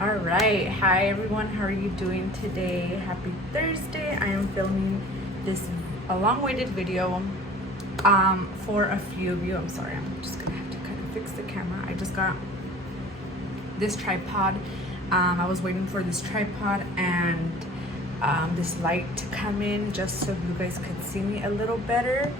All right, hi everyone, how are you doing today? Happy Thursday. I am filming this a long-awaited video for a few of you. I'm sorry, I'm just gonna have to kind of fix the camera. I just got this tripod. I was waiting for this tripod and this light to come in just so you guys could see me a little better.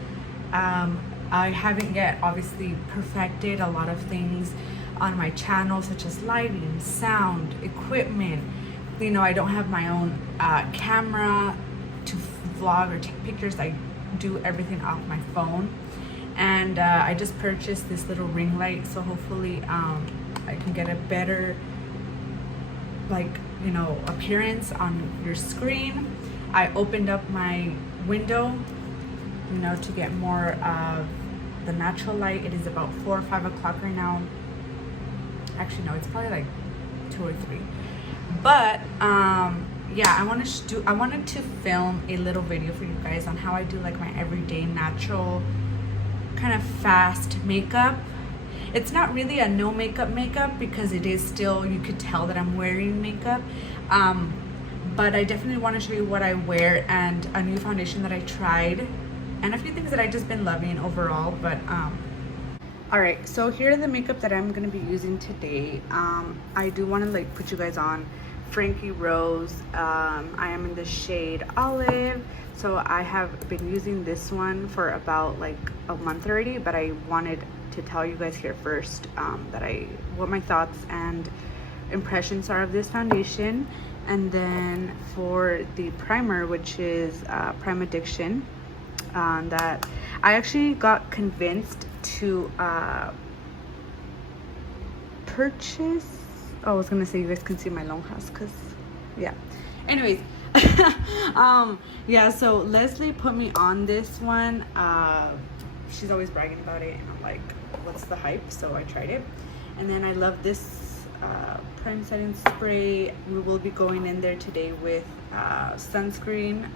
I haven't yet obviously perfected a lot of things on my channel, such as lighting, sound, equipment. You know, I don't have my own camera to vlog or take pictures. I do everything off my phone. And I just purchased this little ring light, so hopefully I can get a better, like, you know, appearance on your screen. I opened up my window, you know, to get more of the natural light. It is about 4 or 5 o'clock right now. Actually, no, it's probably like 2 or 3. But yeah, I wanted to film a little video for you guys on how I do like my everyday natural kind of fast makeup. It's not really a no makeup because it is still, you could tell that I'm wearing makeup. But I definitely want to show you what I wear and a new foundation that I tried and a few things that I just been loving overall. But all right, so here are the makeup that I'm gonna be using today. I do want to like put you guys on Frankie Rose. I am in the shade Olive, so I have been using this one for about like a month already, but I wanted to tell you guys here first what my thoughts and impressions are of this foundation. And then for the primer, which is Prime Addiction, that I actually got convinced to purchase. Oh, I was gonna say you guys can see my lonjas because yeah, anyways. Yeah, so Leslie put me on this one. She's always bragging about it and I'm like, what's the hype? So I tried it, and then I love this prime setting spray. We will be going in there today with sunscreen,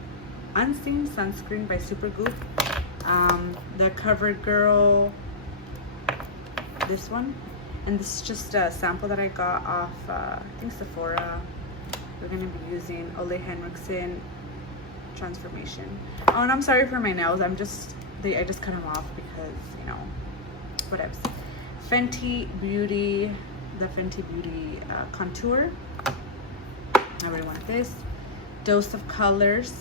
Unseen Sunscreen by Supergoop. The CoverGirl, this one, and this is just a sample that I got off I think Sephora. We're gonna be using Ole Henriksen Transformation. Oh, and I'm sorry for my nails. I just cut them off because, you know, whatever. Fenty Beauty, the Fenty Beauty contour. I really want this. Dose of Colors.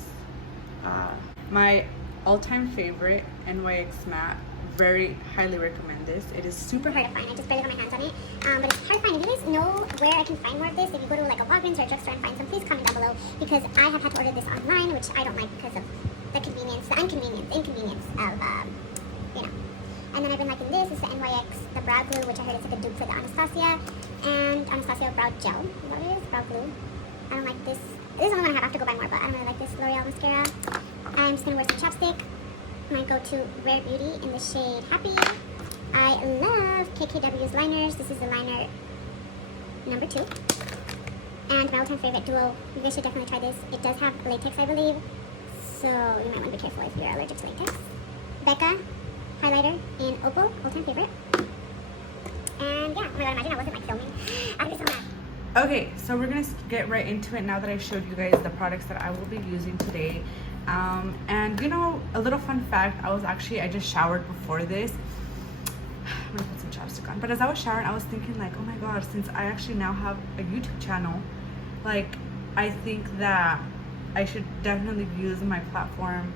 My all-time favorite, NYX Matte. Very highly recommend this. It is super hard to find. I just barely got my hands on it, but it's hard to find. If you guys know where I can find more of this, if you go to like a Walgreens or a drugstore and find some, please comment down below, because I have had to order this online, which I don't like because of the inconvenience of you know. And then I've been liking this. It's the NYX, the brow glue, which I heard is like a dupe for the Anastasia, and Anastasia brow gel. What it is? Brow glue. I don't like this. This is the only one I have to go buy more, but I don't really like this L'Oreal mascara. I'm just gonna wear some chapstick. My go-to Rare Beauty in the shade Happy. I love KKW's liners. This is the liner number 2. And my all-time favorite duo. You guys should definitely try this. It does have latex, I believe, so you might want to be careful if you're allergic to latex. Becca highlighter in Opal, all-time favorite. And yeah, oh my god, imagine I wasn't like filming. I'd be so mad. Okay, so we're gonna get right into it now that I showed you guys the products that I will be using today. And you know, a little fun fact, I just showered before this. I'm gonna put some chapstick on, but as I was showering, I was thinking like, oh my god, since I actually now have a YouTube channel, like, I think that I should definitely use my platform,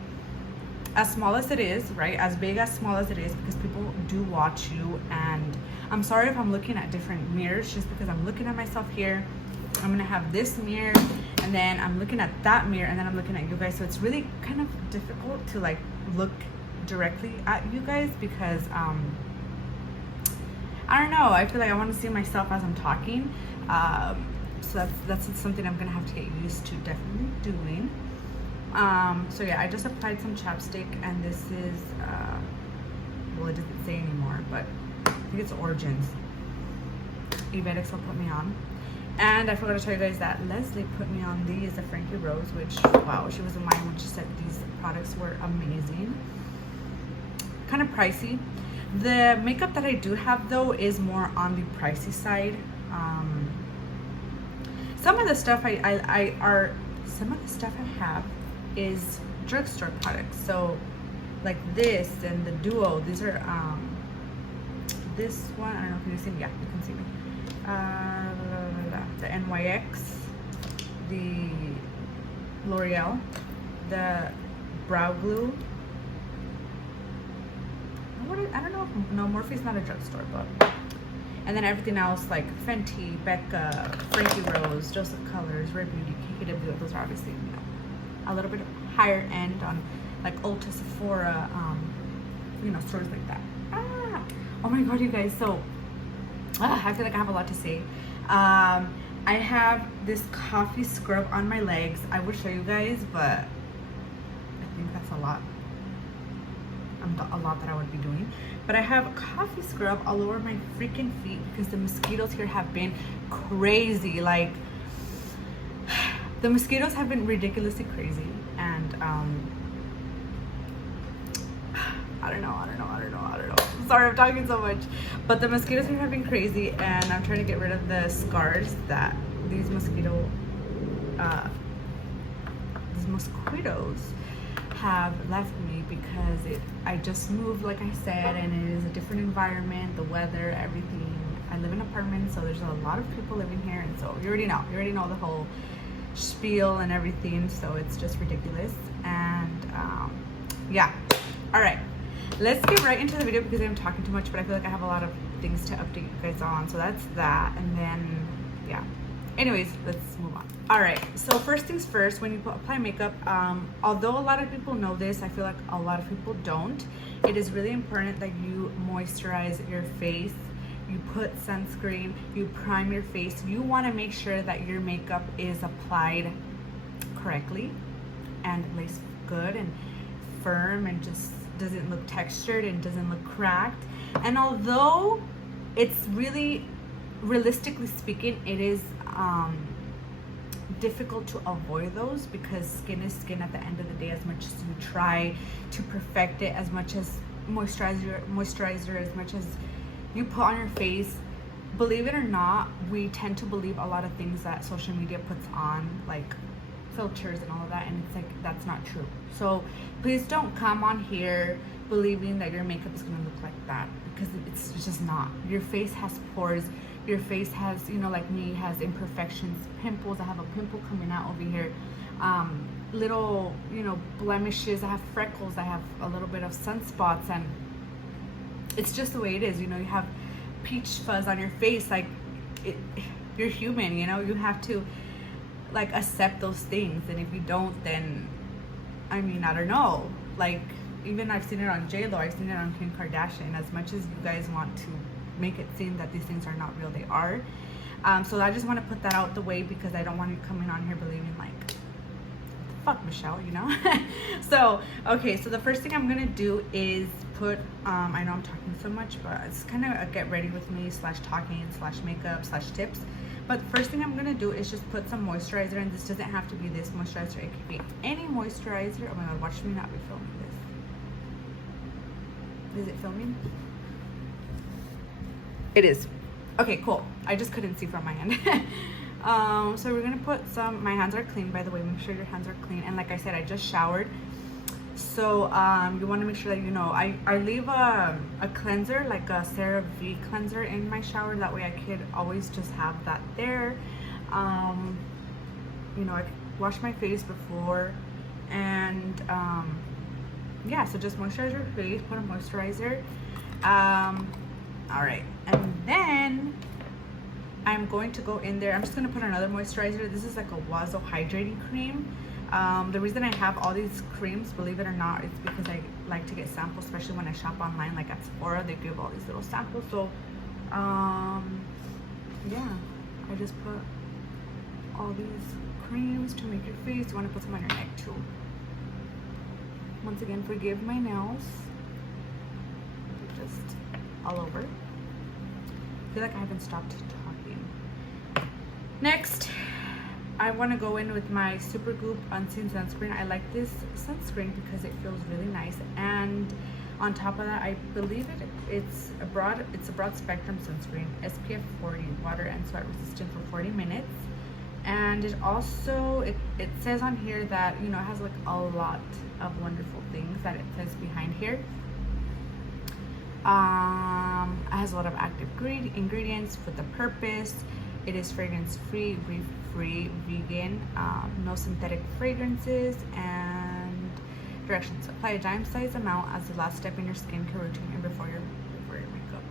as small as it is, right, as big as small as it is, because people do watch you. And I'm sorry if I'm looking at different mirrors, just because I'm looking at myself here. I'm gonna have this mirror, and then I'm looking at that mirror, and then I'm looking at you guys, so it's really kind of difficult to like look directly at you guys, because I don't know, I feel like I want to see myself as I'm talking. So that's something I'm gonna have to get used to definitely doing. So yeah, I just applied some chapstick, and this is well, it doesn't say anymore, but I think it's Origins. Evetics will put me on. And I forgot to tell you guys that Leslie put me on these, the Frankie Rose, which, wow, she was in line when she said these products were amazing. Kind of pricey. The makeup that I do have, though, is more on the pricey side. Some of the stuff some of the stuff I have is drugstore products. So like this and the Duo, these are this one, I don't know if you can see me. Yeah, you can see me. The NYX, the L'Oreal, the brow glue. I don't know if, no, Morphe's not a drugstore, but, and then everything else like Fenty, Becca, Frankie Rose, Joseph Colors, Rare Beauty, KKW. Those are obviously, you know, a little bit higher end on like Ulta, Sephora, you know, stores like that. Oh my god, you guys, so I feel like I have a lot to say. I have this coffee scrub on my legs. I would show you guys, but I think that's a lot that I would be doing. But I have a coffee scrub all over my freaking feet because the mosquitoes here have been crazy. Like, the mosquitoes have been ridiculously crazy, and I don't know. Sorry, I'm talking so much, but the mosquitoes here have been crazy, and I'm trying to get rid of the scars that these mosquitoes have left me, because I just moved, like I said, and it is a different environment, the weather, everything. I live in an apartment, so there's a lot of people living here, and so you already know the whole spiel and everything, so it's just ridiculous. And yeah, all right, let's get right into the video because I'm talking too much, but I feel like I have a lot of things to update you guys on. So that's that, and then yeah, anyways, let's move on. All right, so first things first, when you apply makeup, although a lot of people know this, I feel like a lot of people don't. It is really important that you moisturize your face, you put sunscreen, you prime your face. You want to make sure that your makeup is applied correctly and lays good and firm and just doesn't look textured and doesn't look cracked. And although it's really, realistically speaking, it is difficult to avoid those, because skin is skin at the end of the day. As much as you try to perfect it, as much as moisturizer, as much as you put on your face, believe it or not, we tend to believe a lot of things that social media puts on, like filters and all of that, and it's like, that's not true. So please don't come on here believing that your makeup is going to look like that, because it's just not. Your face has pores, your face has, you know, like me, has imperfections, pimples. I have a pimple coming out over here, little, you know, blemishes. I have freckles, I have a little bit of sunspots, and it's just the way it is. You know, you have peach fuzz on your face, like you're human, you know. You have to like accept those things, and if you don't, then I mean, I don't know, like, even I've seen it on J-Lo, I've seen it on Kim Kardashian. As much as you guys want to make it seem that these things are not real, they are. So I just want to put that out the way, because I don't want you coming on here believing like, fuck Michelle, you know. So okay, so the first thing I'm gonna do is put I know I'm talking so much, but it's kind of a get ready with me slash talking slash makeup slash tips. But the first thing I'm gonna do is just put some moisturizer, and this doesn't have to be this moisturizer, it could be any moisturizer. Oh my god, watch me not be filming this. Is it filming? It is. Okay, cool. I just couldn't see from my end. So we're gonna put some, my hands are clean, by the way, make sure your hands are clean. And like I said, I just showered. So you wanna make sure that, you know, I leave a cleanser, like a CeraVe cleanser in my shower. That way I could always just have that there. You know, I wash my face before, and yeah, so just moisturize your face, put a moisturizer. All right, and then I'm going to go in there. I'm just gonna put another moisturizer. This is like a Wazo hydrating cream. The reason I have all these creams, believe it or not, is because I like to get samples, especially when I shop online, like at Sephora, they give all these little samples. So yeah, I just put all these creams to make your face. You want to put some on your neck too. Once again, forgive my nails, just all over. I feel like I haven't stopped talking. Next, I want to go in with my Supergoop Unseen Sunscreen. I like this sunscreen because it feels really nice, and on top of that, I believe it's a broad spectrum sunscreen, SPF 40, water and sweat resistant for 40 minutes, And it also, it says on here that, you know, it has like a lot of wonderful things that it says behind here. It has a lot of active ingredients with a purpose. It is fragrance free, vegan, no synthetic fragrances, and directions: apply a dime size amount as the last step in your skincare routine and before your makeup.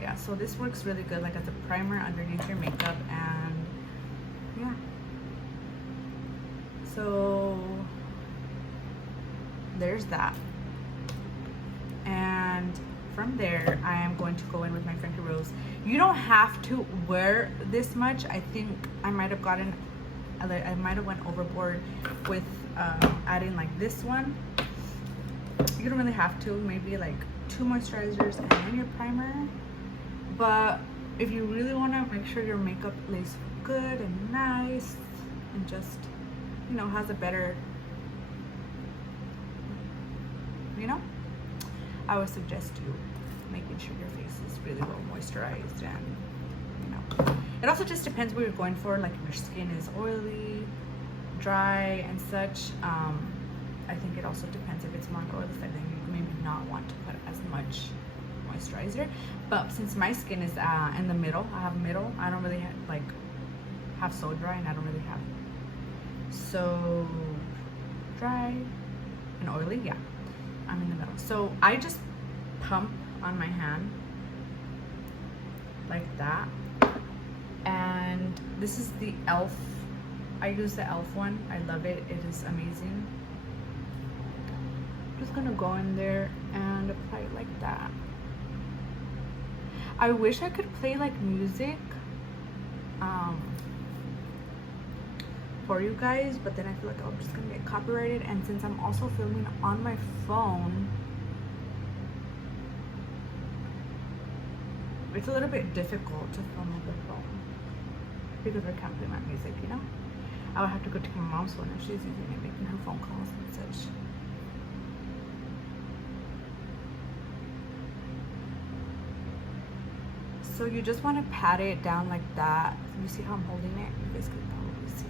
Yeah, so this works really good, like as a primer underneath your makeup. And yeah, so there's that. And from there, I am going to go in with my Frankie Rose. You don't have to wear this much. I think I might have went overboard with adding like this one. You don't really have to. Maybe like 2 moisturizers and then your primer. But if you really want to make sure your makeup lays good and nice and just, you know, has a better, you know, I would suggest you making sure your face is really well moisturized. And, you know, it also just depends what you're going for. Like if your skin is oily, dry, and such. I think it also depends. If it's more on the oily side, then you maybe not want to put as much moisturizer. But since my skin is in the middle, I have middle. I don't really have so dry, and I don't really have so dry and oily. Yeah, I'm in the middle. So I just pump on my hand like that. And this is the e.l.f. I use the e.l.f. one. I love it. It is amazing. I'm just gonna go in there and apply it like that. I wish I could play like music for you guys, but then I feel like I'm just gonna get copyrighted. And since I'm also filming on my phone, it's a little bit difficult to film on the phone because I can't play my music, you know? I would have to go to my mom's phone if she's using it, making her phone calls and such. So you just want to pat it down like that. You see how I'm holding it? You guys can probably see.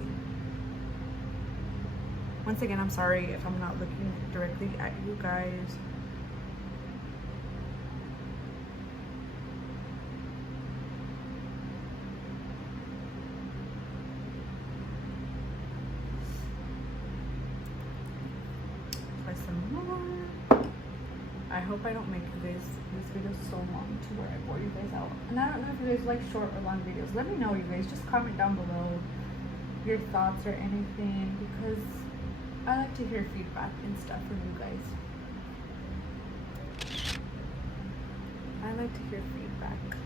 Once again, I'm sorry if I'm not looking directly at you guys. Some more. I hope I don't make this video so long to where I bore you guys out. And I don't know if you guys like short or long videos. Let me know, you guys. Just comment down below your thoughts or anything, because I like to hear feedback and stuff from you guys. I like to hear feedback.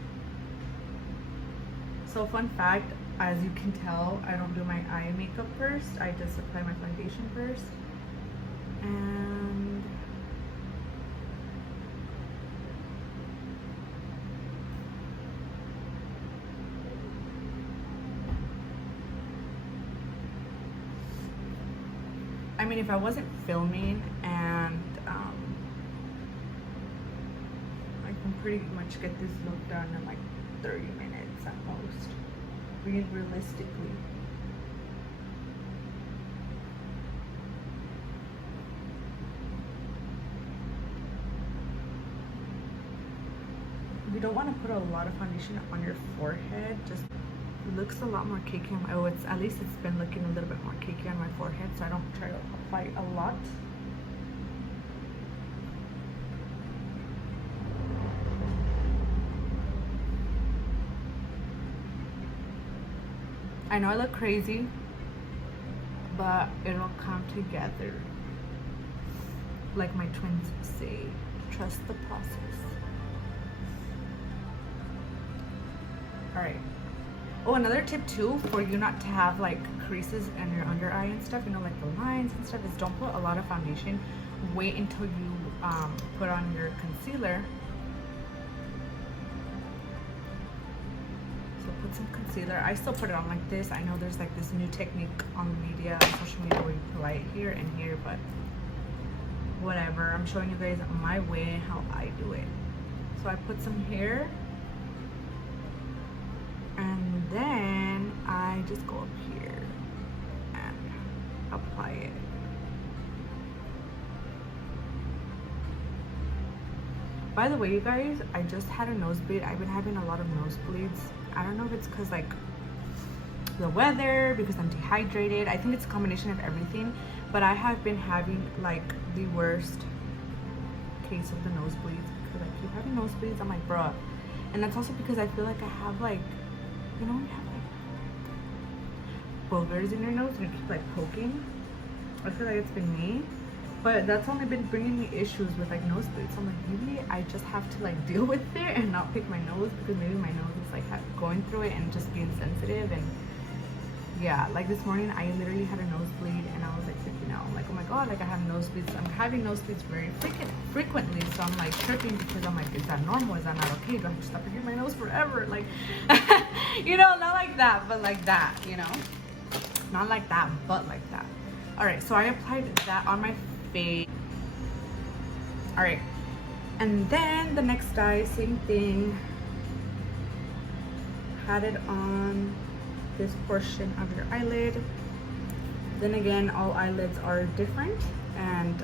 So fun fact, as you can tell, I don't do my eye makeup first. I just apply my foundation first. And I mean, if I wasn't filming, and I can pretty much get this look done in like 30 minutes at most, realistically. You don't want to put a lot of foundation on your forehead. Just it looks a lot more cakey on my, oh, it's at least it's been looking a little bit more cakey on my forehead, so I don't try to apply a lot. I know I look crazy, but it'll come together. Like my twins say, trust the process. All right. Oh, another tip too, for you not to have like creases in your under eye and stuff, you know, like the lines and stuff, is don't put a lot of foundation. Wait until you put on your concealer. So put some concealer. I still put it on like this. I know there's like this new technique on media, social media, where you apply it here and here, but whatever. I'm showing you guys my way, how I do it. So I put some here. And then I just go up here. apply it. By the way, you guys, I just had a nosebleed. I've been having a lot of nosebleeds. I don't know if it's because like the weather, because I'm dehydrated. I think it's a combination of everything, but I have been having like the worst case of the nosebleeds because I keep having nosebleeds. I'm like, bruh. And that's also because I feel like I have like, you know, when you have like boogers in your nose and you keep like poking. I feel like it's been me. But that's only been bringing me issues with like nosebleeds. So I'm like, maybe I just have to like deal with it and not pick my nose, because maybe my nose is like going through it and just being sensitive. And yeah, like this morning I literally had a nosebleed and I was like freaking out. I'm like, oh my god, like I have nosebleeds. I'm having nosebleeds very frequently. So I'm like tripping because I'm like, is that normal? Is that not okay? Do I have to stop picking my nose forever? Like, you know, not like that, but like that, you know? Not like that, but like that. All right, so I applied that on my face. All right, and then the next dye, same thing. Had it on this portion of your eyelid. Then again, all eyelids are different, and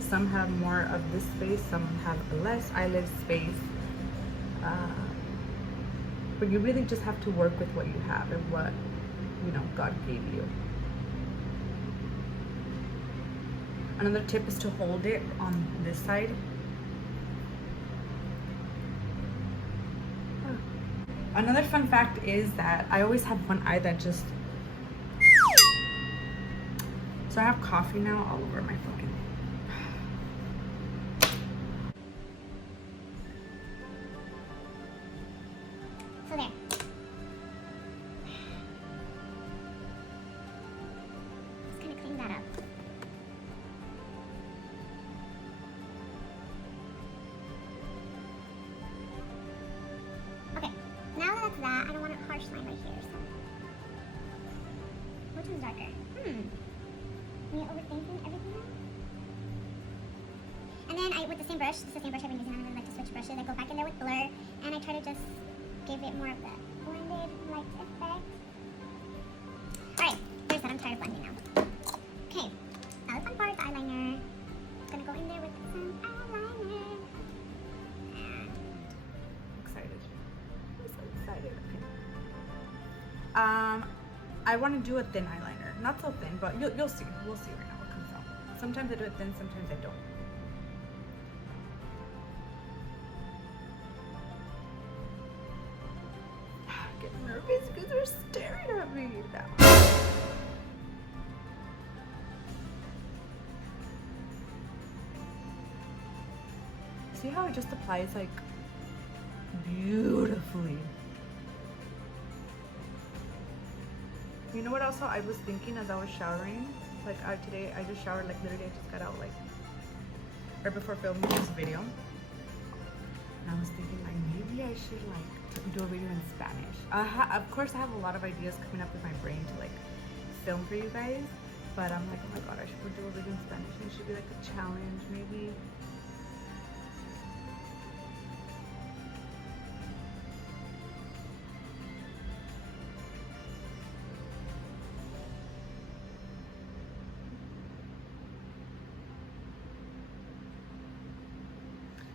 some have more of this space, some have less eyelid space. But you really just have to work with what you have and what, you know, God gave you. Another tip is to hold it on this side. Another fun fact is that I always have one eye that just... So I have coffee now all over my phone. So there. Just kind of clean that up. Okay, now that that's that, I don't want a harsh line right here, so. Which one's darker? Are you overthinking everything now? And then with the same brush, this is the same brush I've been using. I don't really like to switch brushes. I go back in there with blur, and I try to just give it more of that blended light effect. Alright, there's that. I'm tired of blending now. Okay, now the fun part, the eyeliner. It's gonna go in there with some eyeliner. And Excited. I'm so excited. Okay. I want to do a thin eyeliner. Not so thin, but you'll see. We'll see right now what comes out. Sometimes I do it thin, sometimes I don't. I'm getting nervous because they're staring at me now. See how it just applies like beautifully. You know what also I was thinking as I was showering? Like today I just showered, like literally I just got out like right before filming this video. And I was thinking like maybe I should like do a video in Spanish. Of course I have a lot of ideas coming up in my brain to like film for you guys. But I'm like, oh my god, I should do a video in Spanish. It should be like a challenge maybe.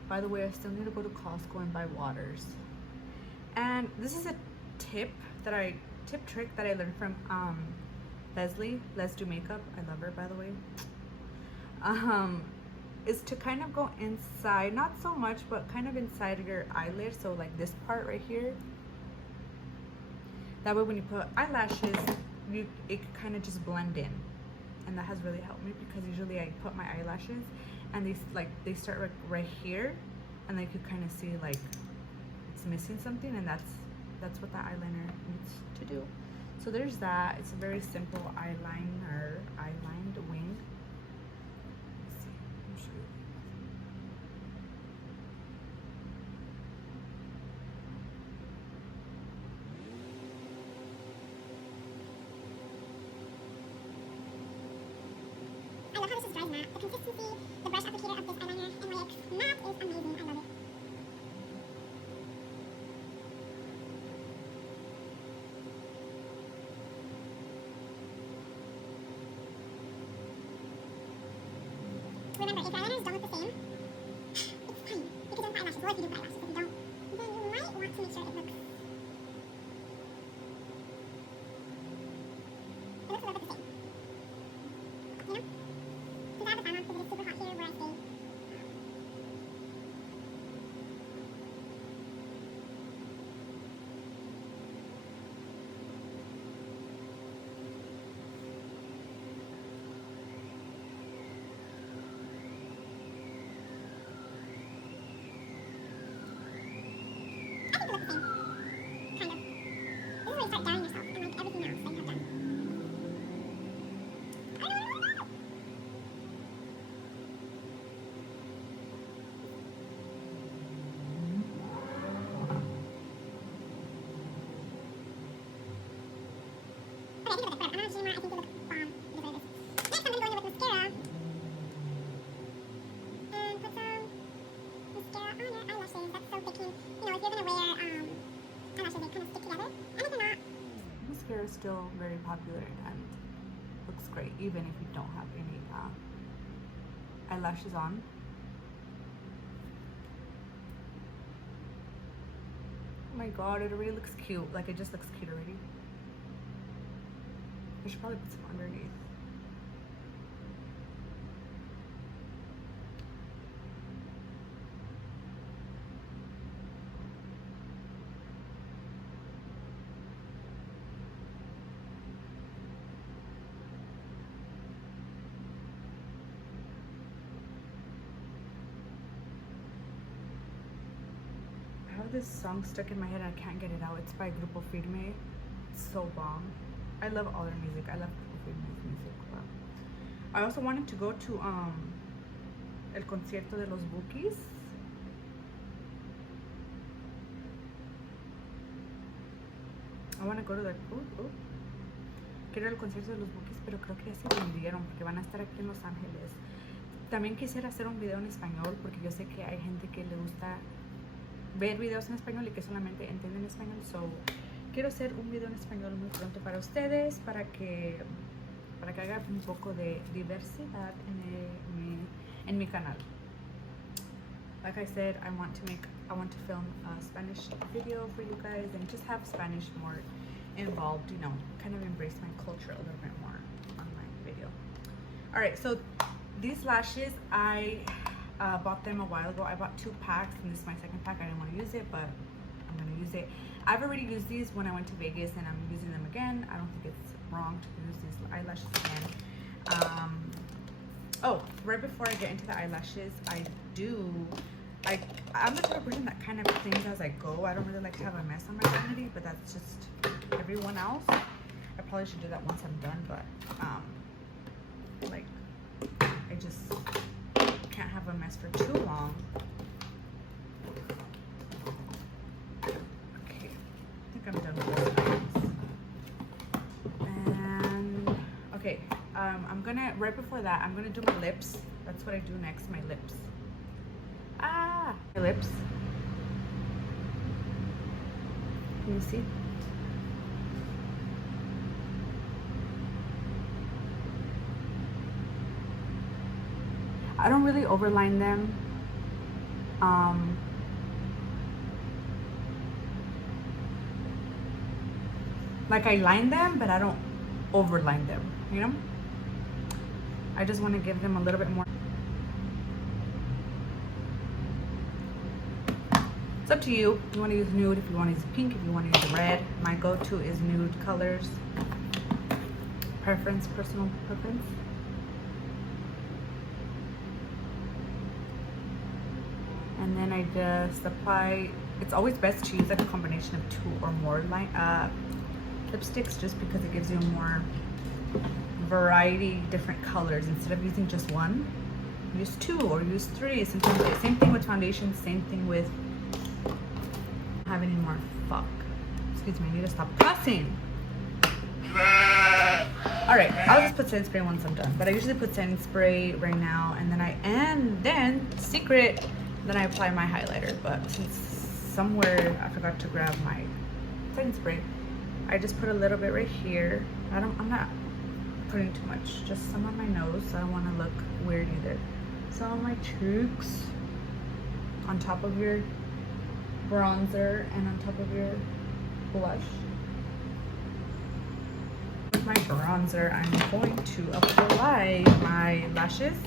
By the way, I still need to go to Costco and buy waters. And this is a tip trick that I learned from Leslie. Let's Do Makeup. I love her, by the way. Is to kind of go inside, not so much, but kind of inside of your eyelid. So like this part right here. That way when you put eyelashes, it could kind of just blend in. And that has really helped me because usually I put my eyelashes and they start like right here, and I could kind of see like it's missing something, and that's what the eyeliner needs to do. So there's that. It's a very simple eyeliner, eyelined wing. Let's see. I'll show you. I love how this just dries matte. The consistency, the brush applicator of this eyeliner and NYX matte is amazing. I love it. remember, if your eyeliners don't look the same, it's fine. You can do it for eyelashes. Well, if you do for eyelashes. If you don't, then you might want to make sure it looks... It looks a little bit the same. You know? Since I have a fan on because it is super hot here where I stay. Mascara is still very popular and looks great even if you don't have any eyelashes on. Oh my god, it really looks cute. Like, it just looks cute already. I should probably put some underneath. I have this song stuck in my head and I can't get it out. It's by Grwm. It's so bomb. I love all their music. I love Grwm's music. Wow. I also wanted to go to el concierto de los Bookies. I want to go to the... Quiero ir al concierto de los Bookies, pero creo que ya se vendieron porque van a estar aquí en Los Ángeles. También quisiera hacer un video en español porque yo sé que hay gente que le gusta ver videos en español y que solamente entienden español. So, quiero hacer un video en español muy pronto para ustedes, para que haya un poco de diversidad en mi canal. Like I said, I want to film a Spanish video for you guys and just have Spanish more involved, you know, kind of embrace my culture a little bit more on my video. All right, so these lashes, I bought them a while ago. I bought 2 packs and this is my second pack. I didn't want to use it, but I'm going to use it. I've already used these when I went to Vegas and I'm using them again. I don't think it's wrong to use these eyelashes again. Oh, right before I get into the eyelashes, I'm the type of person that kind of cleans as I go. I don't really like to have a mess on my vanity, but that's just everyone else. I probably should do that once I'm done, but like, I just can't have a mess for too long. Okay, I think I'm done with this. And okay, I'm gonna, right before that, I'm gonna do my lips. That's what I do next, my lips. My lips. Can you see? I don't really overline them. Like, I line them, but I don't overline them, you know? I just want to give them a little bit more. It's up to you. If you want to use nude, if you want to use pink, if you want to use red. My go-to is nude colors. Preference, personal preference. And then I just apply, it's always best to use like a combination of 2 or more lipsticks just because it gives you more variety, different colors. Instead of using just one, use 2 or use 3. Sometimes, same thing with foundation, same thing with, have any more fuck. Excuse me, I need to stop cussing. Alright, I'll just put setting spray once I'm done. But I usually put setting spray right now and then secret, then I apply my highlighter. But since somewhere I forgot to grab my setting spray, I just put a little bit right here. I'm not putting too much, just some on my nose. I don't want to look weird either. So on my cheeks, on top of your bronzer, and on top of your blush. With my bronzer, I'm going to apply my lashes.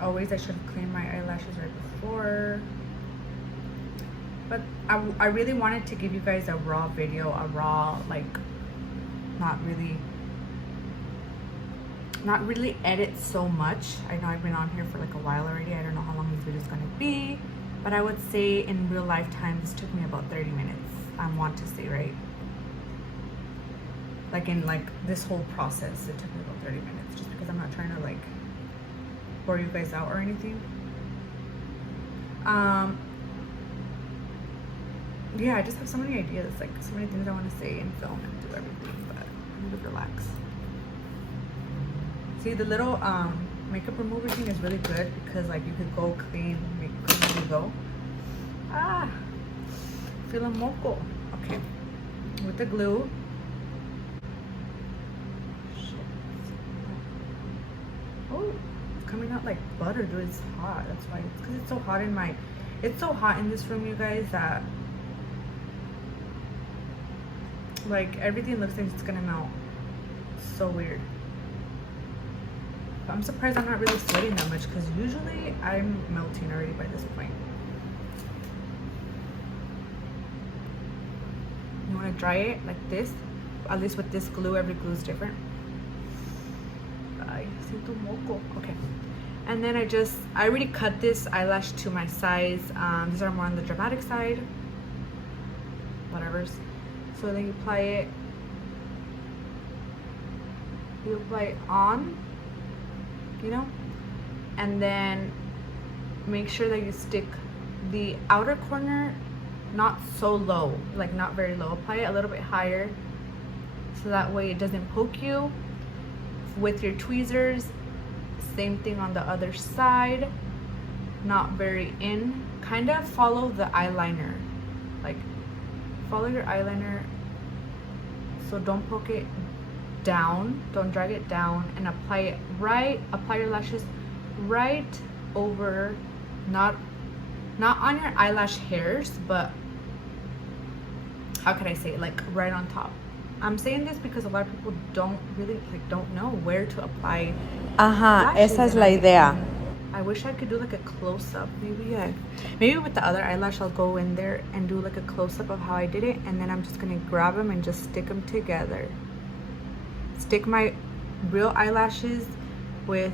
Always, I should have cleaned my eyelashes right before. But I really wanted to give you guys a raw video, a raw, like, not really edit so much. I know I've been on here for like a while already. I don't know how long this video is going to be, but I would say in real life time, this took me about 30 minutes. I want to say, right? Like in like this whole process, it took me about 30 minutes just because I'm not trying to like bore you guys out or anything. Yeah, I just have so many ideas, like so many things I want to say and film and do everything, but I'm gonna relax. See, the little makeup remover thing is really good because like you could go clean, make clean as you go. Feeling moco. Okay, with the glue. Oh, it's coming out like butter, dude. It's hot. That's why. It's because it's so hot in my. It's so hot in this room, you guys, that like everything looks like it's gonna melt. It's so weird. But I'm surprised I'm not really sweating that much because usually I'm melting already by this point. You want to dry it like this. At least with this glue, every glue is different. Ay, siento moco. Okay. And then I already cut this eyelash to my size. These are more on the dramatic side. Whatever's. So then you apply it. You apply it on, you know, and then make sure that you stick the outer corner not so low, like not very low. Apply it a little bit higher so that way it doesn't poke you. With your tweezers, same thing on the other side, not very in. Kind of follow the eyeliner, like follow your eyeliner, so don't poke it down, don't drag it down, and apply your lashes right over, not on your eyelash hairs, but how could I say it, like right on top. I'm saying this because a lot of people don't know where to apply lashes, esa es la idea. I wish I could do like a close-up. Maybe with the other eyelash I'll go in there and do like a close-up of how I did it, and then I'm just gonna grab them and just stick them together. Stick my real eyelashes with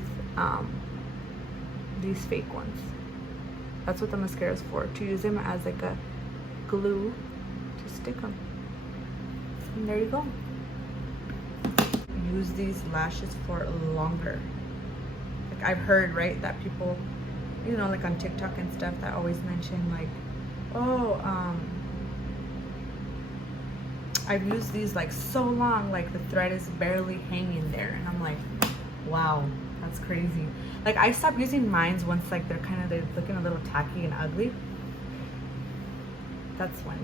these fake ones. That's what the mascara is for, to use them as like a glue to stick them. And there you go. Use these lashes for longer. Like I've heard, right, that people, you know, like on TikTok and stuff, that always mention like, oh, I've used these like so long, like the thread is barely hanging there, and I'm like, wow, that's crazy. Like I stopped using mines once like they're looking a little tacky and ugly. That's when.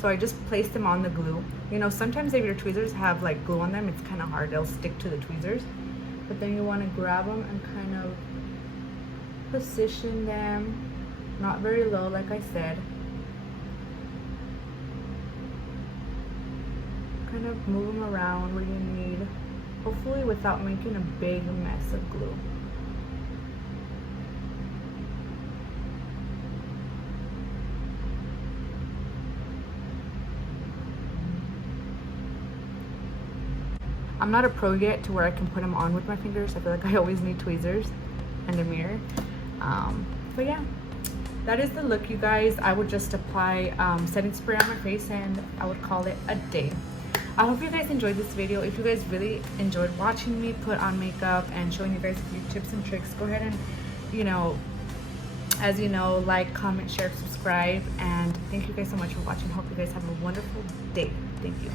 So I just placed them on the glue. You know, sometimes if your tweezers have like glue on them, it's kind of hard. They'll stick to the tweezers. But then you want to grab them and kind of position them, not very low, like I said. Kind of move them around where you need, hopefully without making a big mess of glue. I'm not a pro yet to where I can put them on with my fingers. I feel like I always need tweezers and a mirror. But yeah, that is the look, you guys. I would just apply setting spray on my face and I would call it a day. I hope you guys enjoyed this video. If you guys really enjoyed watching me put on makeup and showing you guys a few tips and tricks, go ahead and, you know, as you know, like, comment, share, subscribe, and thank you guys so much for watching. Hope you guys have a wonderful day. Thank you.